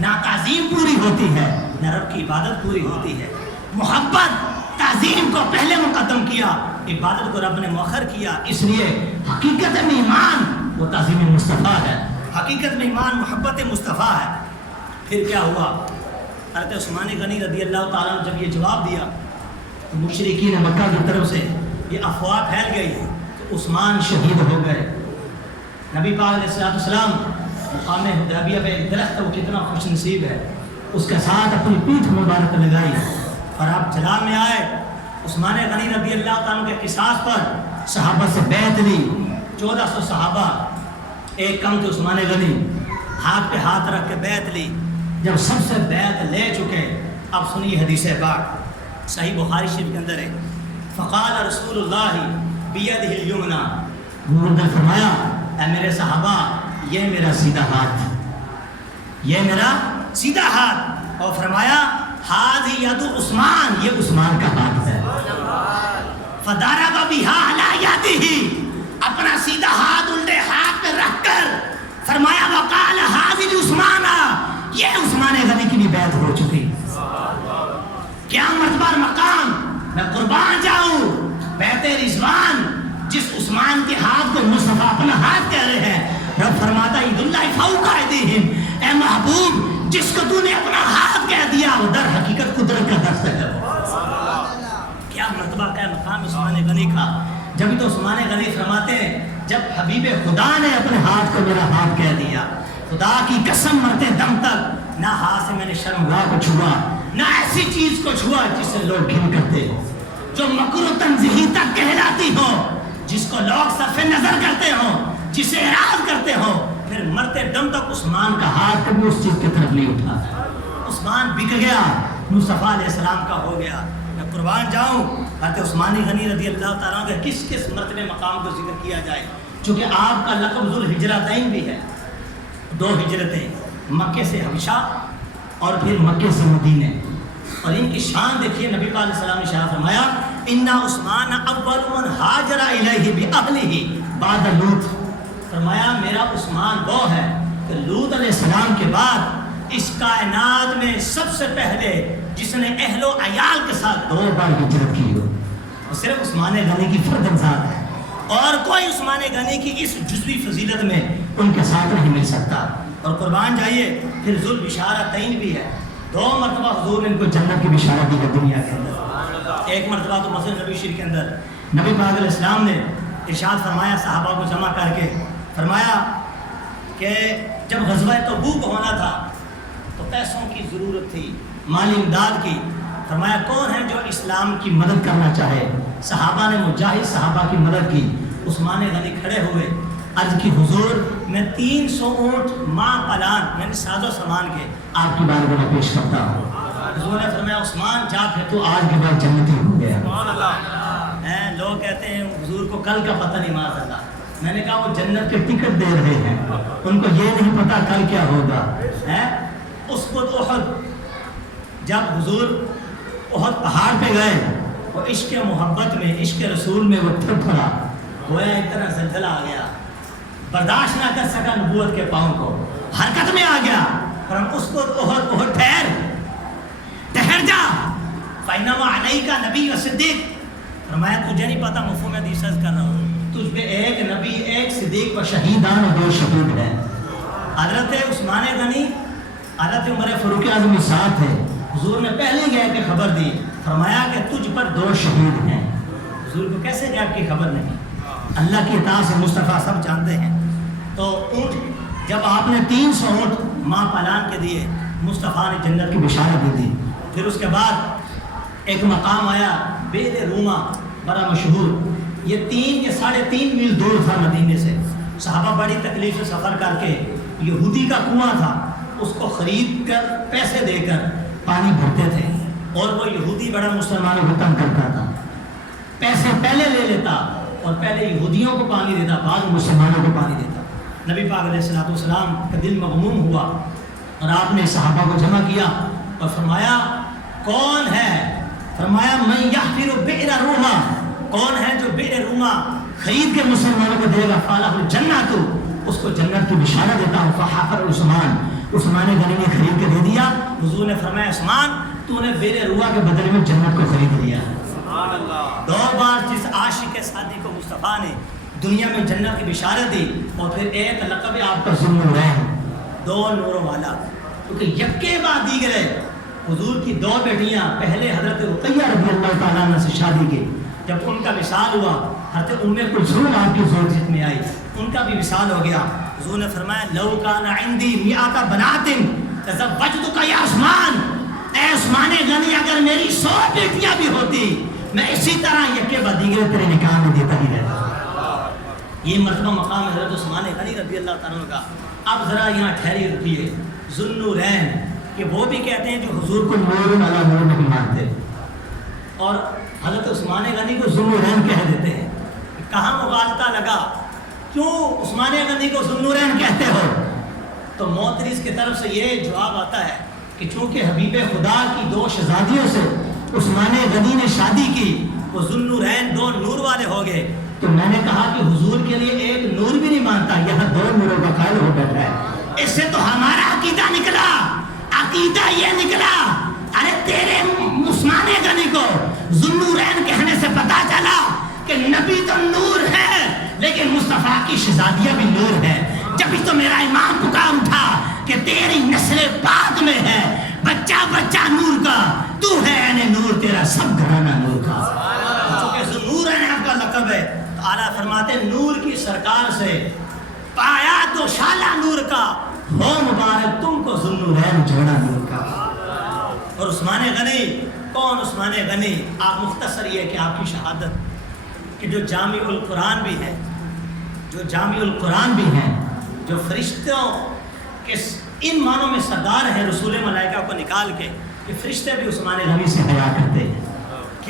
نہ تعظیم پوری ہوتی ہے نہ رب کی عبادت پوری ہوتی ہے۔ محبت تعظیم کو پہلے مقدم کیا، عبادت کو رب نے مؤخر کیا، اس لیے حقیقت میں ایمان وہ تعظیم مصطفیٰ ہے، حقیقت میں ایمان محبت مصطفیٰ ہے۔ پھر کیا ہوا؟ حضرت عثمان غنی رضی اللہ تعالیٰ نے جب یہ جواب دیا تو مشرکین مکہ کی طرف سے یہ افواہ پھیل گئی کہ عثمان شہید ہو گئے۔ نبی پاک علیہ السلام مقام حدیبیہ پہ ایک درخت وہ کتنا خوش نصیب ہے، اس کے ساتھ اپنی پیٹھ مبارک لگائی اور آپ جلال میں آئے۔ عثمان غنی رضی اللہ تعالیٰ کے قصاص پر صحابہ سے بیعت لی، 1400 صحابہ، ایک کم تھے عثمان غنی، ہاتھ پہ ہاتھ رکھ کے بیعت لی۔ جب سب سے بیعت لے چکے، اب سنیے حدیث پاک صحیح بخاری شریف کے اندر ہے، فقال رسول اللہ بیدہ الیمنی، حضور نے فرمایا اے میرے صحابہ یہ میرا سیدھا ہاتھ، یہ میرا سیدھا ہاتھ، اور فرمایا ھذہ ید عثمان، یہ عثمان کا ہاتھ ہے۔ فضرب بہا علی یدہ، اپنا سیدھا ہاتھ الٹے ہاتھ پہ رکھ کر فرمایا وقال ھذہ عثمان، یہ عثمان غنی کی بھی بیعت ہو چکی۔ کیا مرتبہ مقام، میں قربان جاؤں بیعت رضوان، جس عثمان کے ہاتھ کو مصطفیٰ اپنا ہاتھ کہہ رہے ہیں، رب فرماتا عید اللہ فوق ایدیہم، اے محبوب جس کو تو نے اپنا ہاتھ کہہ دیا وہ در حقیقت قدرت کا درس ہے۔ کیا مرتبہ کیا مقام عثمان غنی کا، جبھی تو عثمان غنی فرماتے ہیں جب حبیب خدا نے اپنے ہاتھ کو میرا ہاتھ کہہ دیا، خدا کی قسم مرتے دم تک نہ ہاتھ سے میں نے شرمگاہ کو چھوا، نہ ایسی چیز کو چھوا جس سے لوگ گھن کرتے ہو، جو مکر و تنزیہی تک کہلاتی ہو، جس کو لوگ صرف نظر کرتے ہو، جسے اعراض کرتے ہو، پھر مرتے دم تک عثمان کا ہاتھ کبھی اس چیز کی طرف نہیں اٹھا۔ عثمان بک گیا، مصطفیٰ علیہ السلام کا ہو گیا۔ میں قربان جاؤں حضرت عثمان غنی رضی اللہ تعالیٰ کے کس کس مرتبے مقام کو ذکر کیا جائے، چونکہ آپ کا لقب ذو الہجرتین بھی ہے، 2 ہجرتیں، مکے سے حبشہ اور پھر مکے سے مدینے، اور ان کی شان دیکھیے۔ نبی پاک علیہ السلام نے ارشاد فرمایا ان عثمان اول من ہاجر الیہ باہلہ بعد لوط، فرمایا میرا عثمان وہ ہے کہ لوط علیہ السلام کے بعد اس کائنات میں سب سے پہلے جس نے اہل و عیال کے ساتھ 2 بار ہجرت کی ہو، اور صرف عثمان غنی کی فرد ذات ہے، اور کوئی عثمان غنی کی اس جزوی فضیلت میں ان کے ساتھ نہیں مل سکتا۔ اور قربان جائیے پھر ذو البشارتین بھی ہے، 2 مرتبہ حضور نے ان کو جنت کی بشارت دی ہے دنیا کے اندر۔ ایک مرتبہ تو مسجد نبی شریف کے اندر نبی پاک علیہ السلام نے ارشاد فرمایا صحابہ کو جمع کر کے، فرمایا کہ جب غزوہ تبوک ہونا تھا تو پیسوں کی ضرورت تھی، مالی امداد کی، فرمایا کون ہے جو اسلام کی مدد کرنا چاہے؟ صحابہ نے مجاہد صحابہ کی مدد کی۔ عثمان غنی کھڑے ہوئے، عرض کی حضور میں 300 اونٹ ماں پلان یعنی ساز و سامان کے آپ کی بارگاہ میں پیش کرتا ہوں۔ حضور نے فرمایا عثمان جا پھر تو آج کے بعد جنتی ہو گیا۔ لوگ کہتے ہیں حضور کو کل کا پتہ نہیں، معاذ اللہ۔ میں نے کہا وہ جنت کے ٹکٹ دے رہے ہیں، ان کو یہ نہیں پتا کل کیا ہوگا۔ اس وقت احد جب حضور احد پہاڑ پہ گئے، وہ عشق محبت میں، عشق رسول میں وہ تھر پڑا، گویا ایک طرح زلزلہ آ گیا، برداشت نہ کر سکا نبوت کے پاؤں کو، حرکت میں آ گیا۔ اور ہم اس کو احد ٹھہر جا، فَإِنَّمَا عَلَيْكَ نبی و صدیق، فرمایا تجھے نہیں پتا مفہوم حدیث کر رہا ہوں، تجھ پہ ایک نبی، ایک صدیق و شہیدان و 2 شہید ہیں۔ حضرت عثمان غنی، حضرت عمر فاروق اعظم ساتھ ہے، حضور نے پہلے غیب کی خبر دی، فرمایا کہ تجھ پر 2 شہید ہیں۔ حضور کو کیسے غیب کی خبر نہیں؟ اللہ کی اطاعت سے مصطفیٰ سب جانتے ہیں۔ تو اونٹ جب آپ نے 300 اونٹ ماں پالان کے دیے، مصطفیٰ نے جنت کی بشارت دے دی۔ پھر اس کے بعد ایک مقام آیا بئر روما، بڑا مشہور، یہ 3 یا 3.5 میل دور تھا مدینے سے۔ صحابہ بڑی تکلیف سے سفر کر کے، یہودی کا کنواں تھا، اس کو خرید کر پیسے دے کر پانی بھرتے تھے، اور وہ یہودی بڑا مسلمانوں کو تنگ کرتا تھا، پیسے پہلے لے لیتا اور پہلے یہودیوں کو پانی دیتا، بعد مسلمانوں کو پانی دیتا۔ نبی پاک علیہ السلام کا دل مغموم ہوا اور آپ نے صحابہ کو جمع کیا اور فرمایا کون ہے؟ فرمایا من یحفر بئر روما، کون ہے جو بئر روما خرید کے مسلمانوں کو دے گا، فالہ الجنۃ، اس کو جنت کی بشارت دیتا ہوں۔ فحفر عثمان، عثمان غنی نے خرید کے دے دیا. حضور نے فرمایا عثمان تو نے بیر روا کے بدلے میں جنت کو خرید لیا. سبحان اللہ. 2 بار جس عاشق صادق کو مصطفیٰ نے دنیا میں جنت کی بشارت دی اور پھر ایک لقب ہے آپ کا ذوالنورین, 2 نوروں والا, کیونکہ یکے بعد دیگرے حضور کی 2 بیٹیاں پہلے حضرت رقیہ رضی اللہ تعالیٰ عنہ سے شادی کی. جب ان کا وصال ہوا حضرت ام کلثوم آپ کی زوجت میں آئی, ان کا بھی وصال ہو گیا. حضور نے فرمایا لو کان عندی مئات بنات تزوجتک یا عثمان, اے عثمان غنی اگر میری 100 بیٹیاں بھی ہوتی میں اسی طرح یکے بعد دیگرے تیرے نکاح میں دیتا ہی رہتا. یہ مرتبہ مقام حضرت عثمان غنی رضی اللہ تعالیٰ کا. اب ذرا یہاں ٹھہری رکھیے. ذوالنورین کہ وہ بھی کہتے ہیں جو حضور کو نور علی نور نہیں مانتے, اور حضرت عثمان غنی کو ذوالنورین کہہ دیتے ہیں. کہاں مغالطہ لگا, کیوں عثمان غنی کو ذوالنورین کہتے ہو؟ تو معترض کی طرف سے یہ جواب آتا ہے کہ چونکہ حبیب خدا کی 2 شہزادیوں سے عثمان غنی نے شادی کی, وہ ذوالنورین 2 نور والے ہو گئے. تو میں نے کہا کہ حضور کے لیے ایک نور بھی نہیں مانتا, یہاں 2 نوروں کا قائل ہو بیٹھا ہے. اس سے تو ہمارا عقیدہ نکلا, عقیدہ یہ نکلا ارے تیرے عثمان غنی کو ذوالنورین کہنے سے پتا چلا کہ نبی تو نور ہے لیکن مصطفیٰ کی شہزادیاں بھی نور ہے. جبھی تو میرا امام پکار اٹھا کہ تیری نسل بعد میں ہے, بچہ بچہ نور کا, تو ہے یعنی نور, تیرا سب گھرانہ نور کا. چونکہ ذوالنورین آپ کا لقب ہے تو اعلیٰ فرماتے نور کی سرکار سے پایا تو شالہ نور کا, ہو مبارک تم کو ذوالنورین جوڑا نور کا. اور عثمان غنی کون؟ عثمان غنی آپ مختصر یہ کہ آپ کی شہادت کہ جو جامع القرآن بھی ہے, جو جامع القرآن بھی ہیں, جو فرشتوں کے ان معنوں میں سردار ہیں رسول ملائکہ کو نکال کے, کہ فرشتے بھی عثمان غنی سے حیا کرتے ہیں.